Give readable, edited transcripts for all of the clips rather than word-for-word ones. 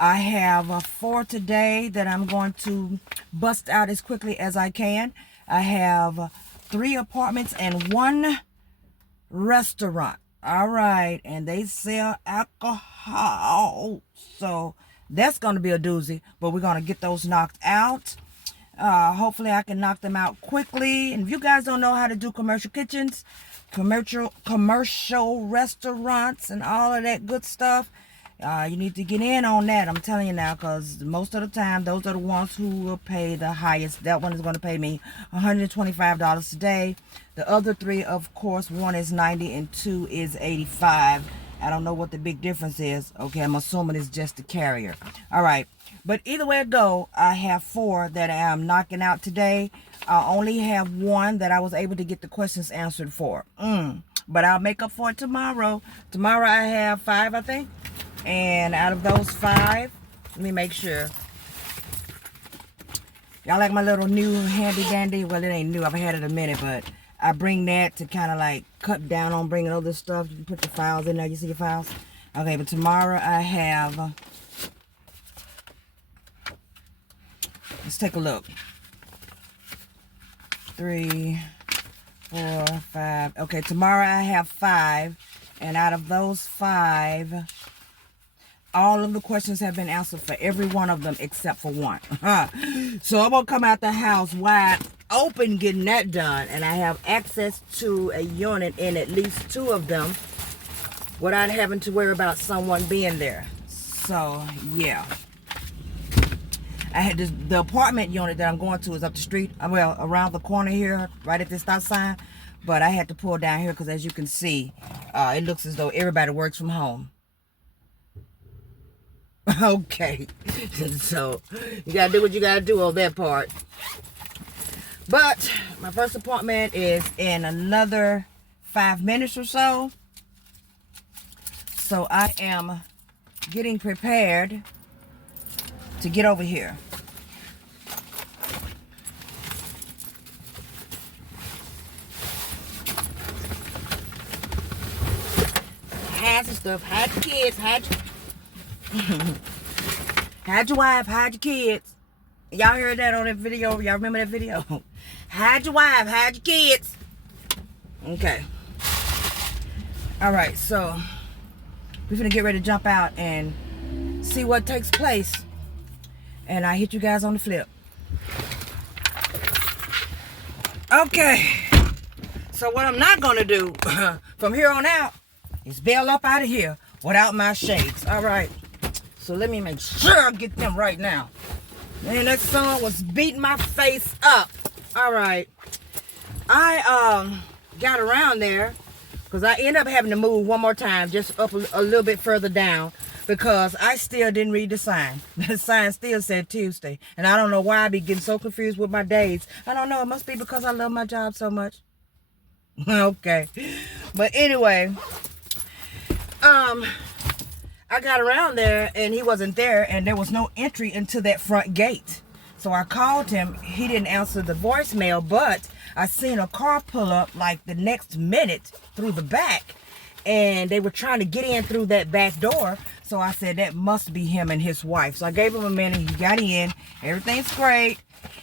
I have 4 today that I'm going to bust out as quickly as I can. I have 3 apartments and 1 restaurant. All right, and they sell alcohol, so that's going to be a doozy, but we're going to get those knocked out. Hopefully I can knock them out quickly. And if you guys don't know how to do commercial kitchens, commercial restaurants and all of that good stuff, you need to get in on that. I'm telling you now, because most of the time those are the ones who will pay the highest. That one is going to pay me $125 a day. The other 3, of course, 1 is 90 and 2 is 85. I don't know what the big difference is. Okay, I'm assuming it's just the carrier. All right, but either way it go, I have 4 that I'm knocking out today. I only have 1 that I was able to get the questions answered for. But I'll make up for it tomorrow. Tomorrow I have 5, I think. And out of those 5, let me make sure. Y'all like my little new handy dandy? Well, it ain't new. I've had it a minute, but I bring that to kind of like cut down on bringing other stuff. You can put your files in there. You see your files? Okay, but tomorrow I have, let's take a look. 3, 4, 5. Okay, tomorrow I have 5. And out of those 5, all of the questions have been answered for every one of them except for 1. So I'm going to come out the house wide open getting that done. And I have access to a unit in at least 2 of them without having to worry about someone being there. So, yeah. I had the apartment unit that I'm going to is up the street. Well, around the corner here, right at this stop sign. But I had to pull down here because as you can see, it looks as though everybody works from home. Okay, so you gotta do what you gotta do on that part. But my first appointment is in another 5 minutes or so. So I am getting prepared to get over here. Hide some stuff, hide your kids, hide your wife, hide your kids. Y'all heard that on that video? Y'all remember that video? Hide your wife, hide your kids. Okay. Alright, so we're gonna get ready to jump out and see what takes place. And I hit you guys on the flip. Okay. So what I'm not gonna do from here on out is bail up out of here without my shades. Alright. So let me make sure I get them right now. Man, that sun was beating my face up. All right. I got around there because I ended up having to move one more time, just up a little bit further down, because I still didn't read the sign. The sign still said Tuesday. And I don't know why I be getting so confused with my days. I don't know. It must be because I love my job so much. Okay. But anyway, I got around there and he wasn't there, and there was no entry into that front gate. So I called him. He didn't answer the voicemail, but I seen a car pull up like the next minute through the back, and they were trying to get in through that back door. So I said that must be him and his wife. So I gave him a minute. He got in. Everything's great.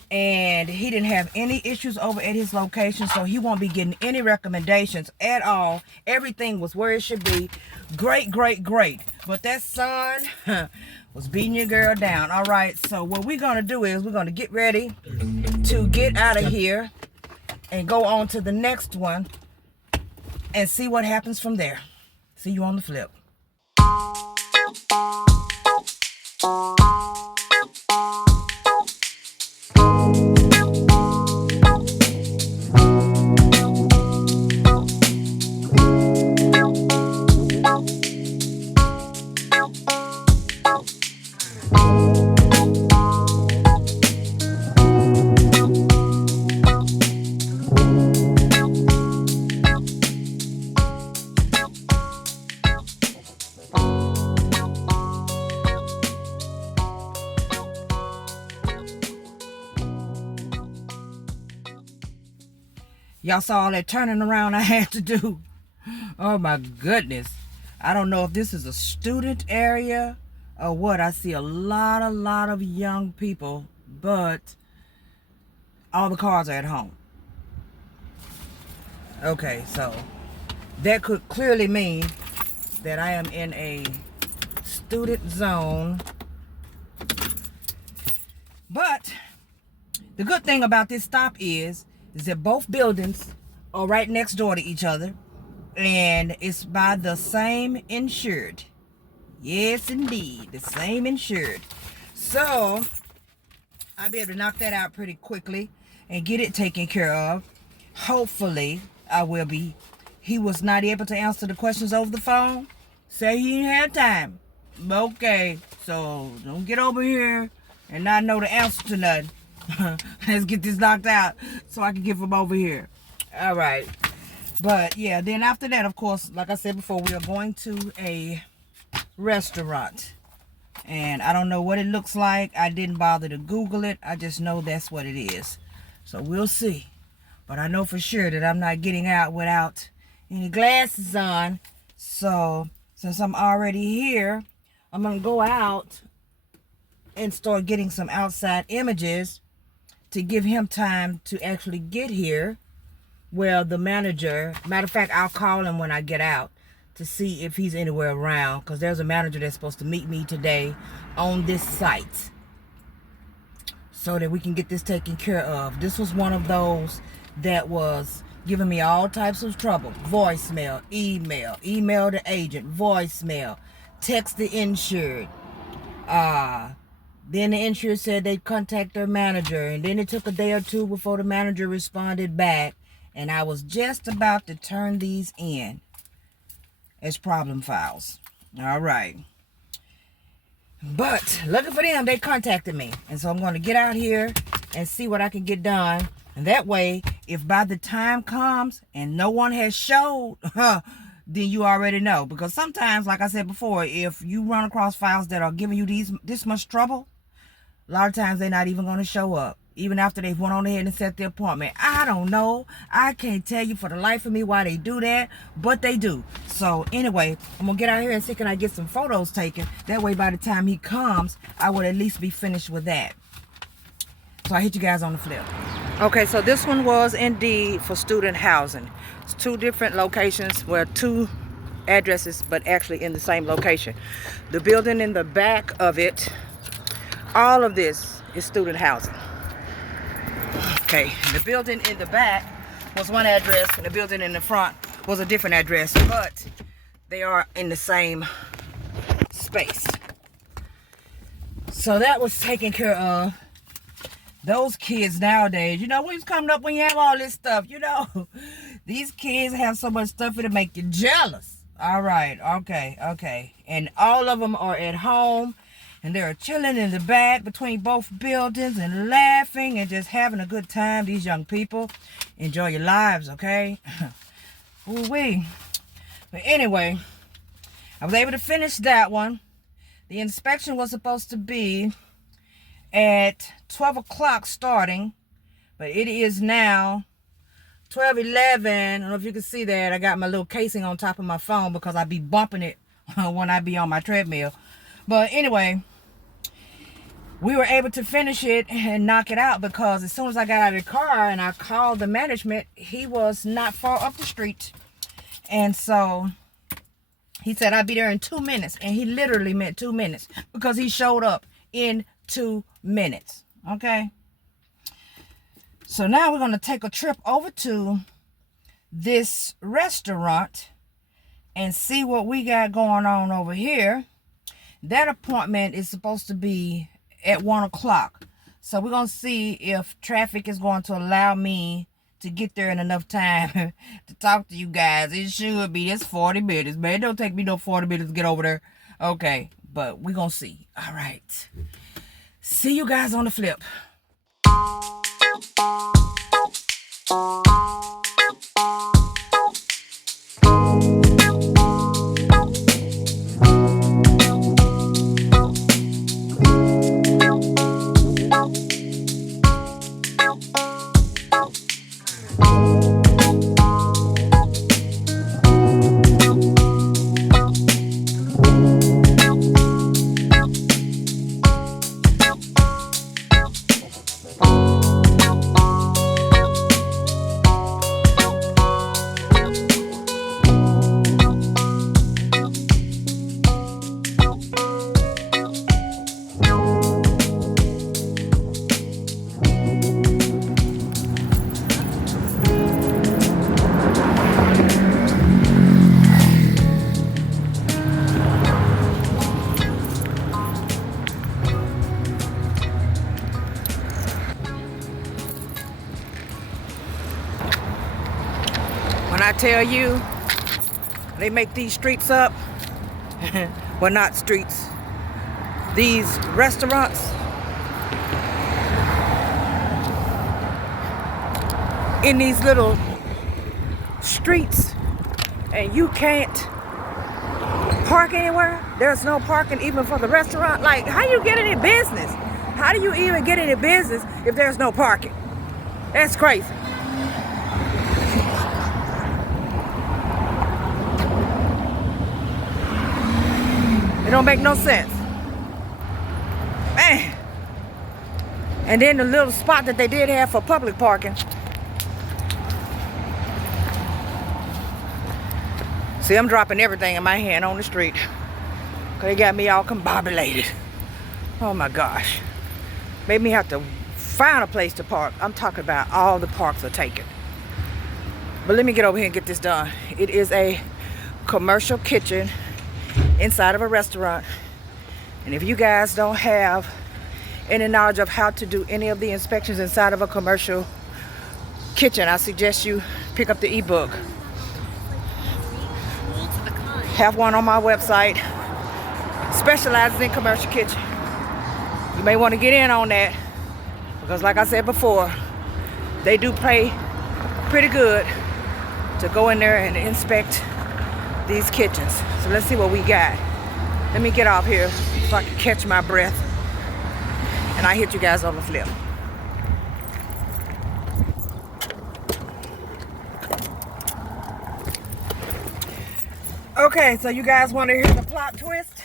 And he didn't have any issues over at his location, so he won't be getting any recommendations at all. Everything was where it should be. Great, great, great. But that son was beating your girl down. All right, so what we're going to do is we're going to get ready to get out of here and go on to the next one and see what happens from there. See you on the flip. Y'all saw all that turning around I had to do. Oh my goodness. I don't know if this is a student area or what. I see a lot of young people, but all the cars are at home. Okay, so that could clearly mean that I am in a student zone. But the good thing about this stop is that both buildings are right next door to each other, and it's by the same insured. Yes, indeed, the same insured. So I'll be able to knock that out pretty quickly and get it taken care of. Hopefully, I will be. He was not able to answer the questions over the phone. Say he didn't have time. Okay, so don't get over here and not know the answer to nothing. Let's get this knocked out so I can get from over here. All right. But yeah, then after that, of course, like I said before, we are going to a restaurant. And I don't know what it looks like. I didn't bother to Google it. I just know that's what it is. So we'll see. But I know for sure that I'm not getting out without any glasses on. So since I'm already here, I'm going to go out and start getting some outside images to give him time to actually get here. Well, the manager, matter of fact, I'll call him when I get out to see if he's anywhere around, because there's a manager that's supposed to meet me today on this site so that we can get this taken care of. This was one of those that was giving me all types of trouble. Voicemail, email the agent, voicemail, text the insured. Then the insured said they'd contact their manager, and then it took a day or two before the manager responded back, and I was just about to turn these in as problem files. All right. But lucky for them, they contacted me, and so I'm going to get out here and see what I can get done. And that way, if by the time comes and no one has showed, then you already know. Because sometimes, like I said before, if you run across files that are giving you this much trouble, a lot of times they're not even going to show up, even after they've went on ahead and set the appointment. I don't know. I can't tell you for the life of me why they do that, but they do. So anyway, I'm going to get out here and see can I get some photos taken. That way, by the time he comes, I would at least be finished with that. So I hit you guys on the flip. Okay, so this one was indeed for student housing. It's two different locations, well, two addresses, but actually in the same location. The building in the back of it, all of this is student housing. Okay, the building in the back was one address, and the building in the front was a different address, but they are in the same space. So that was taken care of. Those kids nowadays, you know, what's coming up when you have all this stuff, you know? These kids have so much stuff it'll make you jealous. All right, okay. And all of them are at home, and they're chilling in the back between both buildings and laughing and just having a good time. These young people, enjoy your lives, okay? Ooh-wee. But anyway, I was able to finish that one. The inspection was supposed to be at 12 o'clock starting, but it is now 12:11. I don't know if you can see that. I got my little casing on top of my phone because I be bumping it when I be on my treadmill. But anyway, we were able to finish it and knock it out because as soon as I got out of the car and I called the management, he was not far up the street. And so he said I'd be there in 2 minutes, and he literally meant 2 minutes because he showed up in 2 minutes. Okay, so now we're going to take a trip over to this restaurant and see what we got going on over here. That appointment is supposed to be at 1 o'clock, so we're going to see if traffic is going to allow me to get there in enough time to talk to you guys. It should be this 40 minutes, man. It don't take me no 40 minutes to get over there. Okay, but we're going to see. All right. See you guys on the flip. tell you, they make these streets up. Well, not streets. These restaurants in these little streets, and you can't park anywhere. There's no parking even for the restaurant. Like, how you get any business? How do you even get any business if there's no parking? That's crazy. It don't make no sense. Man. And then the little spot that they did have for public parking. See, I'm dropping everything in my hand on the street. Cause they got me all combobulated. Oh my gosh. Made me have to find a place to park. I'm talking about all the parks are taken. But let me get over here and get this done. It is a commercial kitchen inside of a restaurant. And if you guys don't have any knowledge of how to do any of the inspections inside of a commercial kitchen, I suggest you pick up the ebook. Have one on my website. Specializes in commercial kitchen. You may want to get in on that because, like I said before, they do pay pretty good to go in there and inspect these kitchens. So let's see what we got. Let me get off here so I can catch my breath, and I hit you guys on the flip. Okay, so you guys want to hear the plot twist?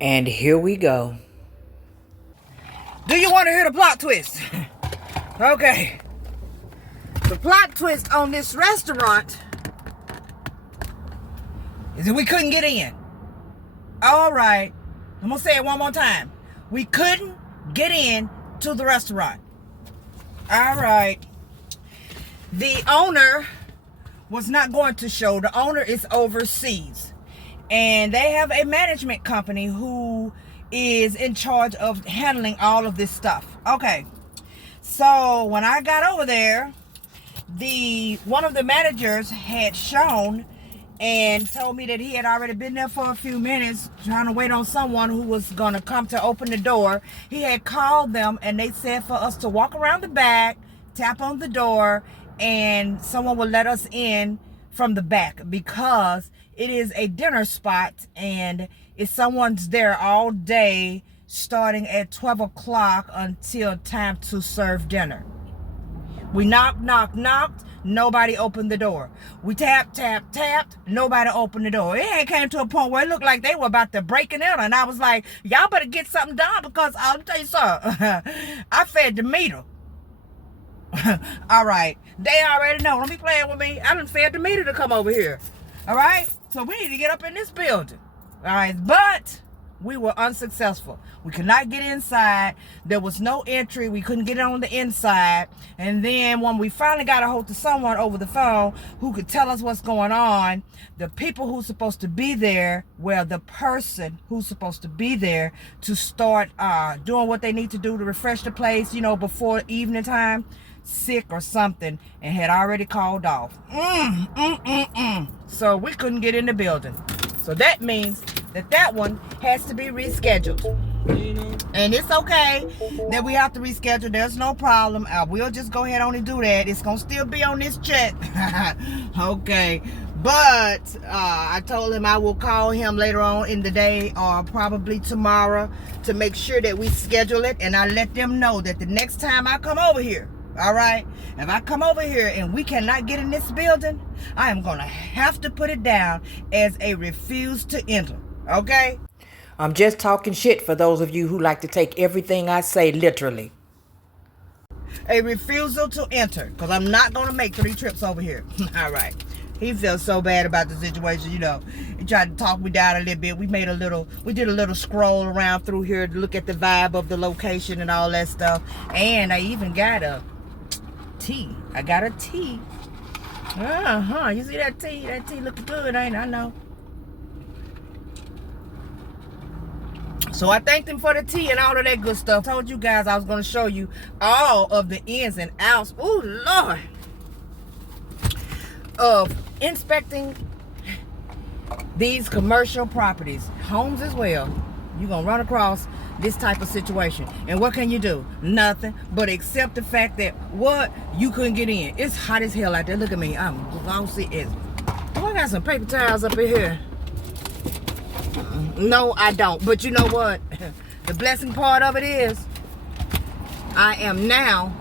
And here we go. Do you want to hear the plot twist? Okay. The plot twist on this restaurant is that we couldn't get in. All right. I'm going to say it one more time. We couldn't get in to the restaurant. All right. The owner was not going to show. The owner is overseas. And they have a management company who is in charge of handling all of this stuff. Okay. So when I got over there, one of the managers had shown and told me that he had already been there for a few minutes trying to wait on someone who was going to come to open the door. He had called them and they said for us to walk around the back, tap on the door, and someone will let us in from the back because it is a dinner spot and if someone's there all day starting at 12 o'clock until time to serve dinner. We knocked, nobody opened the door. We tapped, nobody opened the door. It ain't came to a point where it looked like they were about to break it in, and I was like, y'all better get something done because I'll tell you something. I fed the meter. All right, they already know. Don't be playing with me. I done fed the meter to come over here. All right, so we need to get up in this building. All right, but we were unsuccessful. We could not get inside. There was no entry. We couldn't get on the inside. And then when we finally got a hold of someone over the phone who could tell us what's going on, the people who's supposed to be there, well, the person who's supposed to be there to start doing what they need to do to refresh the place, you know, before evening time, sick or something, and had already called off. So we couldn't get in the building. So that means that one has to be rescheduled. And it's okay that we have to reschedule. There's no problem. We'll just go ahead on and do that. It's going to still be on this check. Okay. But I told him I will call him later on in the day or probably tomorrow to make sure that we schedule it. And I let them know that the next time I come over here, all right, if I come over here and we cannot get in this building, I am going to have to put it down as a refuse to enter. Okay? I'm just talking shit for those of you who like to take everything I say literally. A refusal to enter, because I'm not going to make 3 trips over here. All right. He feels so bad about the situation, you know. He tried to talk me down a little bit. We did a little scroll around through here to look at the vibe of the location and all that stuff. And I even got a tea. I got a tea. You see that tea? That tea looking good, ain't it? I know. So I thanked him for the tea and all of that good stuff. Told you guys I was going to show you all of the ins and outs. Oh, Lord. of inspecting these commercial properties, homes as well, you're gonna run across this type of situation. And what can you do? Nothing but accept the fact that what? You couldn't get in. It's hot as hell out there. Look at me. I'm glossy as. Oh, I got some paper towels up in here. No, I don't. But you know what? The blessing part of it is I am now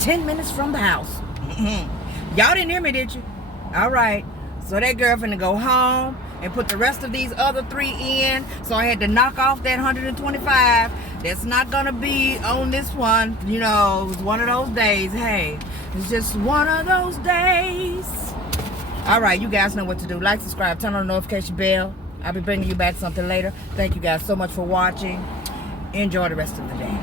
10 minutes from the house. Y'all didn't hear me, did you? All right. So that girl finna go home and put the rest of these other 3 in. So I had to knock off that 125. That's not gonna be on this one. You know, it was one of those days. Hey, it's just one of those days. All right, you guys know what to do. Like, subscribe, turn on the notification bell. I'll be bringing you back something later. Thank you guys so much for watching. Enjoy the rest of the day.